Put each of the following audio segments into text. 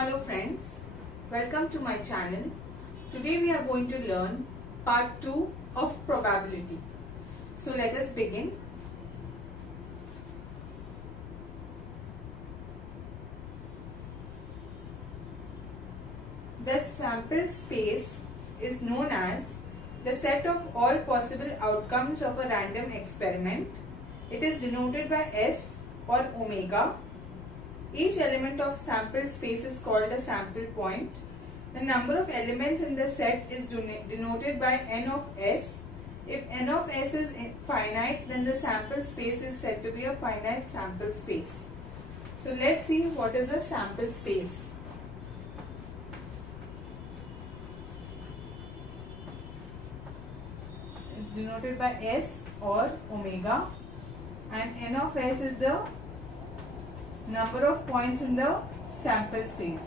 Hello friends, welcome to my channel. Today we are going to learn part 2 of probability. So let us begin. The sample space is known as the set of all possible outcomes of a random experiment. It is denoted by S or omega. Each element of sample space is called a sample point. The number of elements in the set is denoted by n of s. If n of s is finite, then the sample space is said to be a finite sample space. So let's see what is a sample space. It's denoted by s or omega, and n of s is the number of points in the sample space.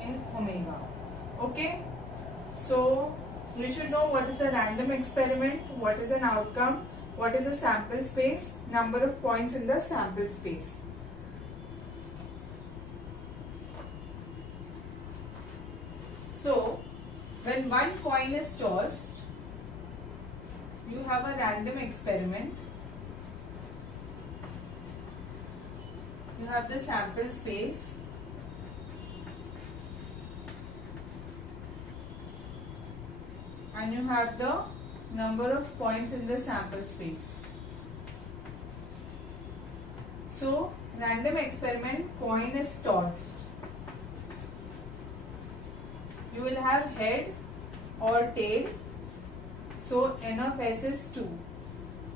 In omega. Okay. So you should know what is a random experiment, what is an outcome, what is a sample space, number of points in the sample space. So when one coin is tossed, you have a random experiment. You have the sample space. And you have the number of points in the sample space. So, random experiment, coin is tossed. You will have head or tail. So n of s is 2.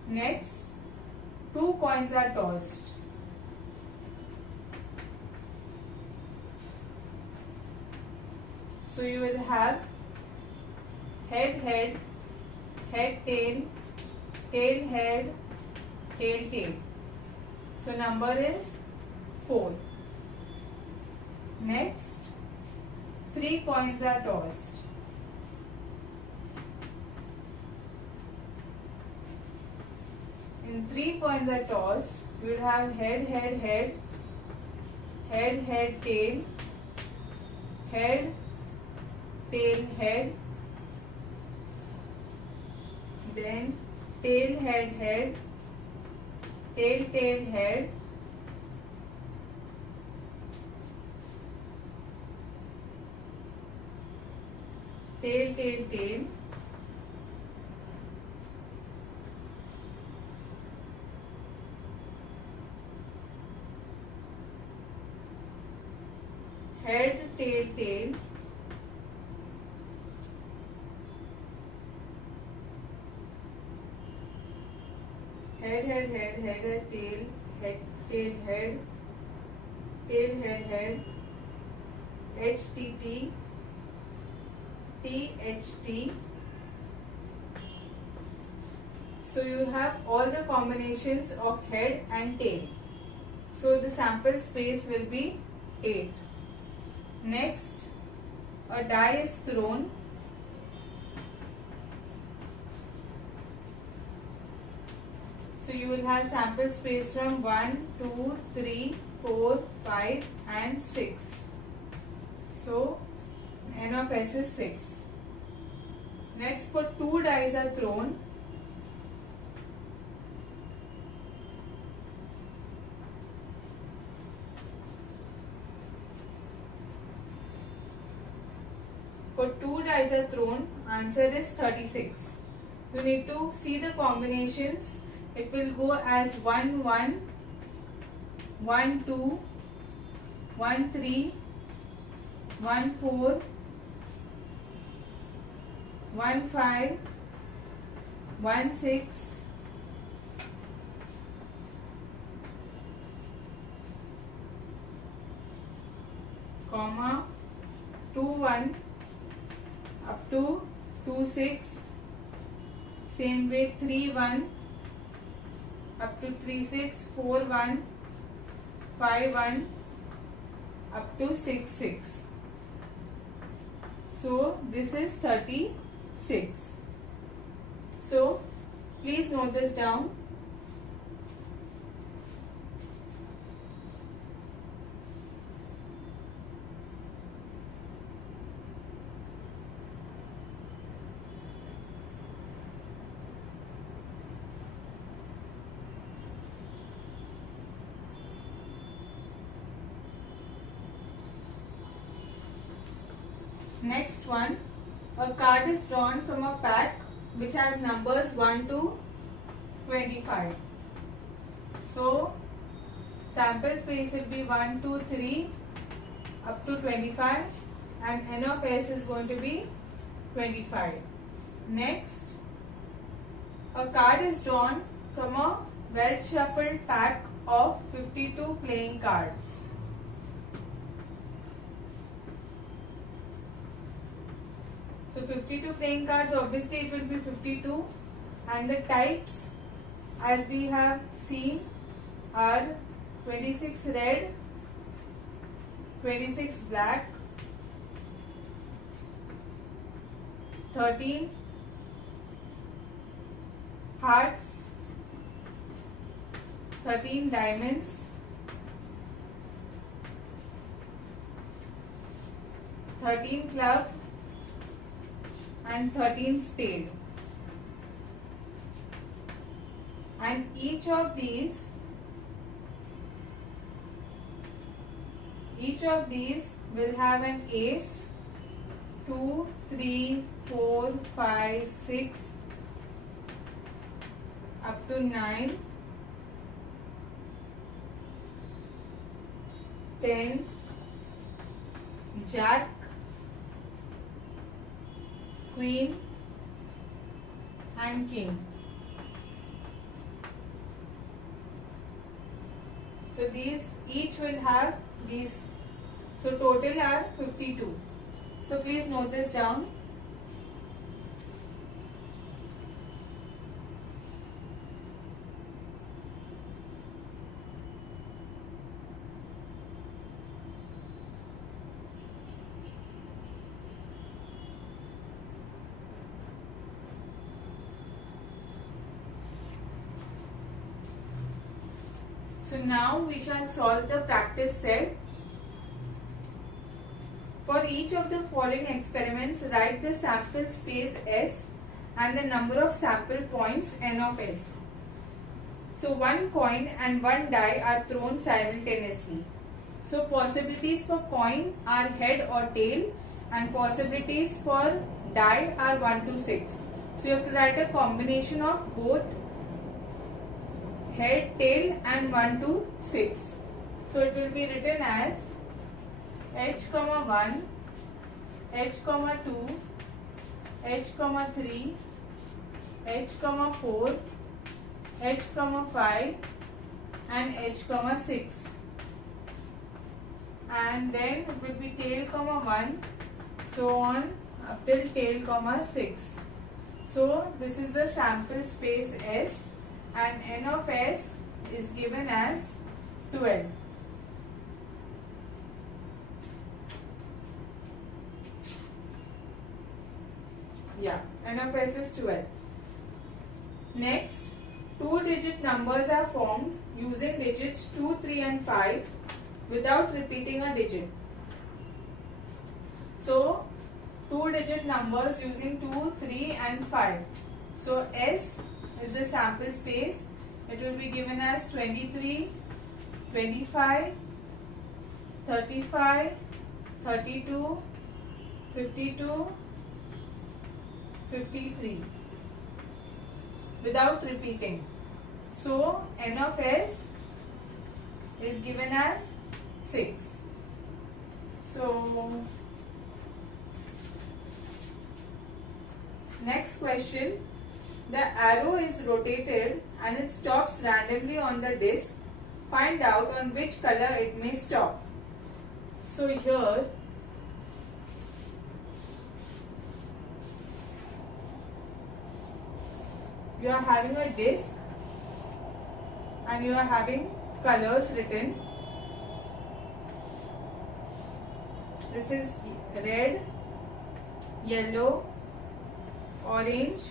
Next, 2 coins are tossed. So you will have head, tail, tail, tail. So number is 4. Next, 3 coins are tossed. When 3 coins are tossed, you will have head, tail, head, tail, then tail, head, tail, head, tail, head, tail, head, tail, head, HTT, THT. So you have all the combinations of head and tail. So the sample space will be 8. Next, a die is thrown. So you will have sample space from 1, 2, 3, 4, 5 and 6. So n of s is 6. Next, for 2 dice are thrown. For 2 dice are thrown, answer is 36. You need to see the combinations. It will go as 1, 1, 1, 2, 1, 3, 1, 4, 1, 5, 1, 6, comma, 2, 1, up to 2, 6, same way 3, 1, up to 3, 6, 4, 1, 5, 1, up to 6, 6. So this is 36. So please note this down. Next one, a card is drawn from a pack which has numbers 1 to 25. So sample space will be 1, 2, 3 up to 25 and n of s is going to be 25. Next, a card is drawn from a well shuffled pack of 52 playing cards. So 52 playing cards, obviously it will be 52, and the types as we have seen are 26 red, 26 black, 13 hearts, 13 diamonds, 13 club, and 13 spade. And each of these will have an ace, 2, 3, 4, 5, 6 up to 9, 10, jack, queen and king. So these each will have these. So total are 52. So please note this down. So now we shall solve the practice set. For each of the following experiments, write the sample space S and the number of sample points N of S. So one coin and one die are thrown simultaneously. So possibilities for coin are head or tail, and possibilities for die are 1 to 6. So you have to write a combination of both head, tail and 1 to 6. So it will be written as h, 1, h, 2, h, 3, h, 4, h, 5 and h, 6. And then it will be tail, 1, so on up till tail, 6. So this is the sample space S, and N of S is given as 12. Yeah, N of S is 12. Next, 2-digit numbers are formed using digits 2, 3 and 5 without repeating a digit. So, 2-digit numbers using 2, 3 and 5. So, S is the sample space. It will be given as 23, 25, 35, 32, 52, 53 without repeating. So N of S is given as 6. So next question, the arrow is rotated and it stops randomly on the disc. Find out on which color it may stop. So here you are having a disc and you are having colors written. This is red, yellow, orange,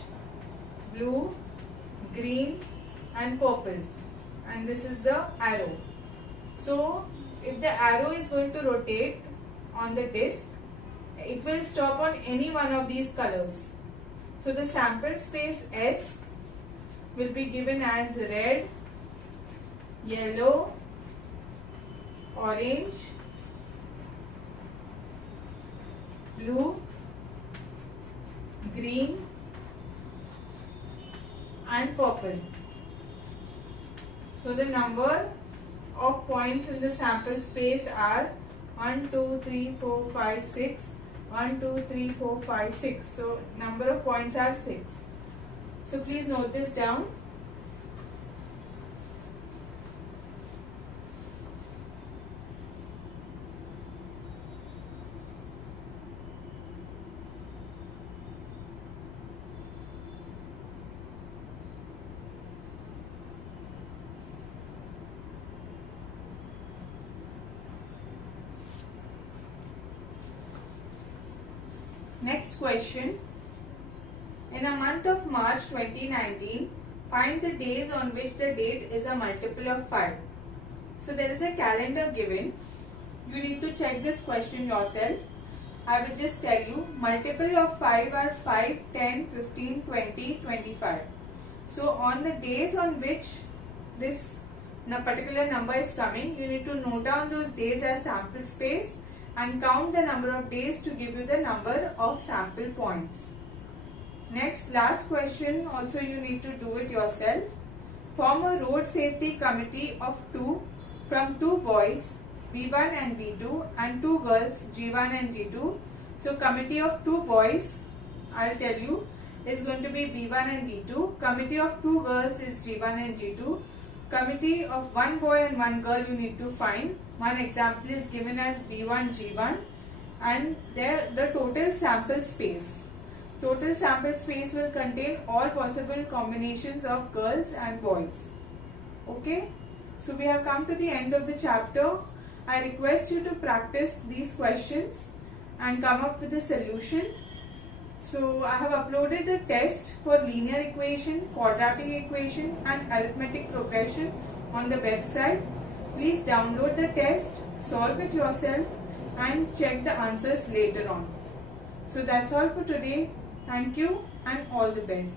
blue, green and purple, and this is the arrow. So if the arrow is going to rotate on the disc, it will stop on any one of these colors. So the sample space S will be given as red, yellow, orange, blue, green and purple. So the number of points in the sample space are 1, 2, 3, 4, 5, 6. 1, 2, 3, 4, 5, 6. So number of points are 6. So please note this down. Next question. In a month of March 2019, find the days on which the date is a multiple of 5. So there is a calendar given. You need to check this question yourself. I will just tell you, multiple of 5 are 5, 10, 15, 20, 25. So on the days on which this particular number is coming, you need to note down those days as sample space and count the number of days to give you the number of sample points. Next, last question, also you need to do it yourself. Form a road safety committee of 2 from 2 boys, B1 and B2, and 2 girls, G1 and G2. So committee of 2 boys, I'll tell you, is going to be B1 and B2. Committee of 2 girls is G1 and G2. Committee of 1 boy and 1 girl you need to find. One example is given as B1, G1, and there the total sample space. Total sample space will contain all possible combinations of girls and boys. Okay, so we have come to the end of the chapter. I request you to practice these questions and come up with a solution. So I have uploaded a test for linear equation, quadratic equation and arithmetic progression on the website. Please download the test, solve it yourself and check the answers later on. So that's all for today. Thank you and all the best.